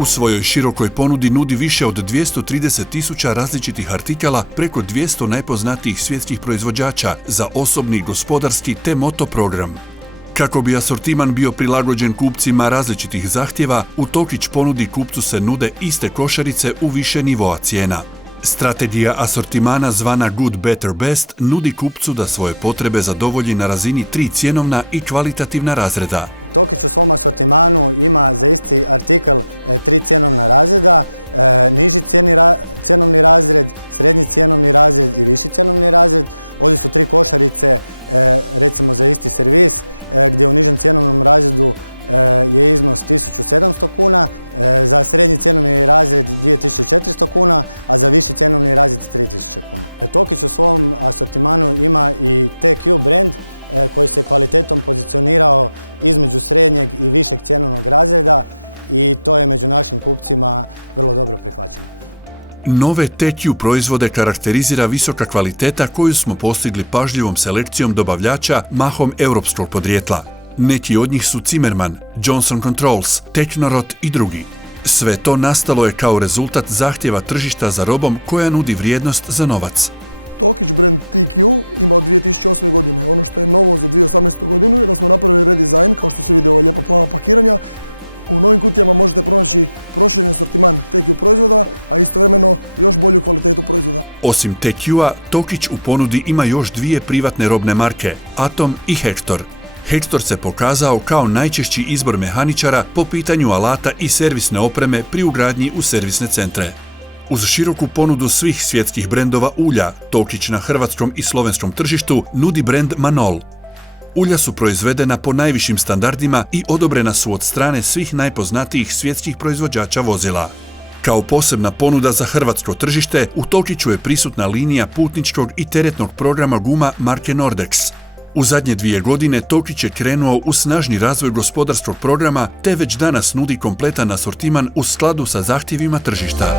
U svojoj širokoj ponudi nudi više od 230.000 različitih artikala preko 200 najpoznatijih svjetskih proizvođača za osobni, gospodarski te moto program. Kako bi asortiman bio prilagođen kupcima različitih zahtjeva, u Tokić ponudi kupcu se nude iste košarice u više nivoa cijena. Strategija asortimana zvana Good, Better, Best nudi kupcu da svoje potrebe zadovolji na razini 3 cjenovna i kvalitativna razreda. Nove TQ proizvode karakterizira visoka kvaliteta koju smo postigli pažljivom selekcijom dobavljača mahom europskog podrijetla. Neki od njih su Zimmermann, Johnson Controls, Technorot i drugi. Sve to nastalo je kao rezultat zahtjeva tržišta za robom koja nudi vrijednost za novac. Osim TQ-a, Tokić u ponudi ima još dvije privatne robne marke, Atom i Hector. Hector se pokazao kao najčešći izbor mehaničara po pitanju alata i servisne opreme pri ugradnji u servisne centre. Uz široku ponudu svih svjetskih brendova ulja, Tokić na hrvatskom i slovenskom tržištu nudi brend Manol. Ulja su proizvedena po najvišim standardima i odobrena su od strane svih najpoznatijih svjetskih proizvođača vozila. Kao posebna ponuda za hrvatsko tržište, u Tokiću je prisutna linija putničkog i teretnog programa guma marke Nordex. U zadnje 2 godine Tokić je krenuo u snažni razvoj gospodarskog programa te već danas nudi kompletan asortiman u skladu sa zahtjevima tržišta.